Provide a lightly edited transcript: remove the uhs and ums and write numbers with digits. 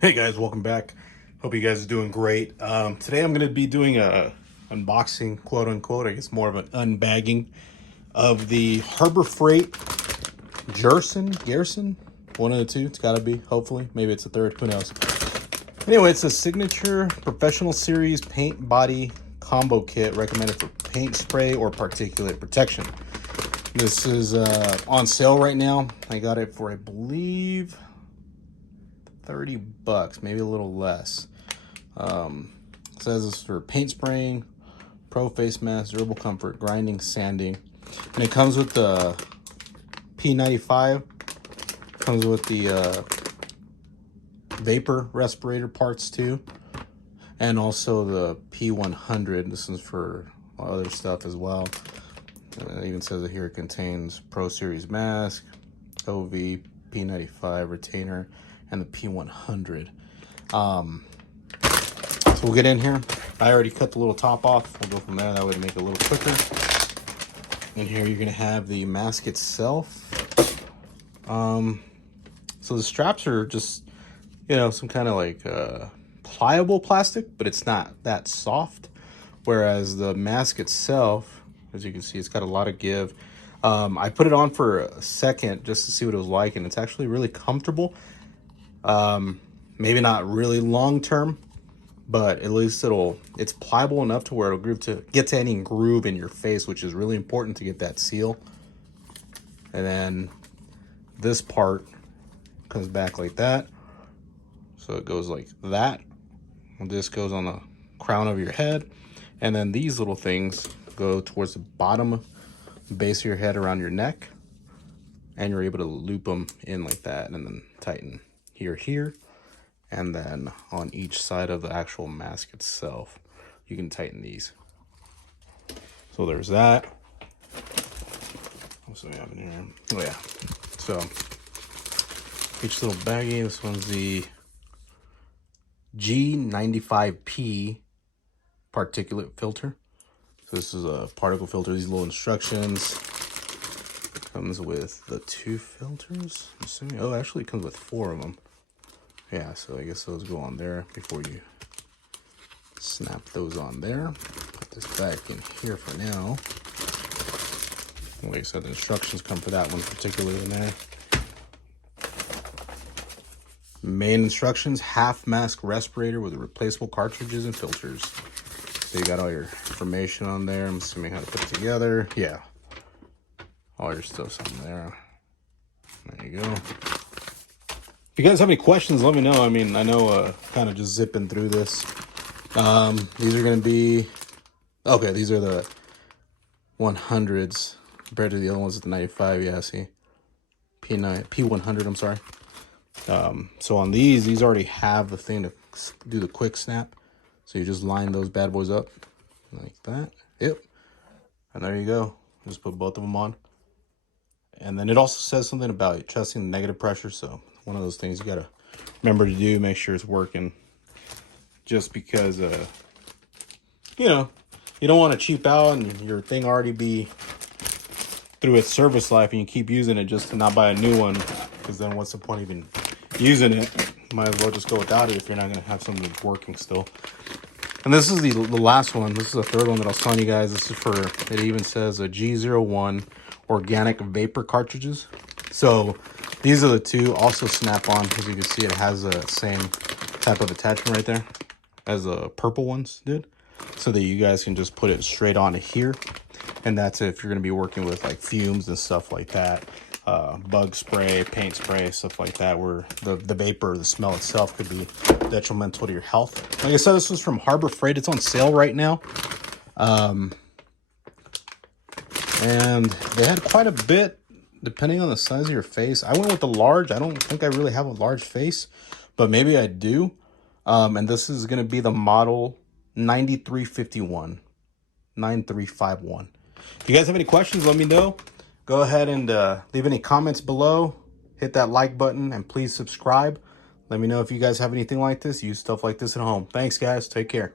Hey guys, welcome back. Hope you guys are doing great. Today I'm going to be doing a unboxing, quote unquote. I guess more of an unbagging of the Harbor Freight Gerson, one of the two. It's got to be. Hopefully, maybe it's a third. Who knows? Anyway, it's a signature professional series paint body combo kit recommended for paint spray or particulate protection. This is on sale right now. I got it for, I believe, $30, maybe a little less. It says it's for paint spraying, pro face mask, durable comfort, grinding, sanding, and it comes with the P95. Comes with the vapor respirator parts too, and also the P100. This is for other stuff as well. It even says that here it contains Pro Series mask, OV, P95 retainer, and the P100. So we'll get in here. I already cut the little top off. We'll go from there. That way to make it a little quicker. And here you're gonna have the mask itself. So the straps are just, some kind of like pliable plastic, but it's not that soft. Whereas the mask itself, as you can see, it's got a lot of give. I put it on for a second just to see what it was like, and it's actually really comfortable. Maybe not really long term, but at least it's pliable enough to where it'll get to any groove in your face, which is really important to get that seal. And then this part comes back like that. So it goes like that. And this goes on the crown of your head. And then these little things go towards the bottom base of your head around your neck. And you're able to loop them in like that and then tighten here, and then on each side of the actual mask itself, you can tighten these. So there's that. What else do we have in here? Oh yeah. So each little baggie. This one's the G95P particulate filter. So this is a particle filter. These little instructions. Comes with the 2 filters. I'm assuming. Oh, actually, it comes with 4 of them. Yeah, so I guess those go on there before you snap those on there. Put this back in here for now. Like I said, the instructions come for that one particularly in there. Main instructions: half mask respirator with replaceable cartridges and filters. So you got all your information on there. I'm assuming how to put it together. Yeah. All your stuff's on there. There you go. If you guys have any questions, let me know. I mean, I know kind of just zipping through this. These are going to be... Okay, these are the 100s compared to the other ones at the 95. Yeah, see? P100, I'm sorry. So on these already have the thing to do the quick snap. So you just line those bad boys up like that. Yep. And there you go. Just put both of them on. And then it also says something about adjusting the negative pressure. So one of those things you got to remember to do, make sure it's working. Just because, you don't want to cheap out and your thing already be through its service life and you keep using it just to not buy a new one. Because then what's the point of even using it? Might as well just go without it if you're not going to have something that's working still. And this is the last one. This is the third one that I was telling you guys. This is for, it even says a G01 organic vapor cartridges. So these are the 2. Also snap on. As you can see, it has the same type of attachment right there as the purple ones did. So that you guys can just put it straight on here. And that's if you're going to be working with like fumes and stuff like that. Bug spray, paint spray, stuff like that, where the vapor, the smell itself could be detrimental to your health. Like I said, this was from Harbor Freight. It's on sale right now. And they had quite a bit, depending on the size of your face. I went with the large. I don't think I really have a large face, but maybe I do. And this is going to be the model 9351. If you guys have any questions, let me know. Go ahead and leave any comments below. Hit that like button and please subscribe. Let me know if you guys have anything like this. Use stuff like this at home. Thanks, guys. Take care.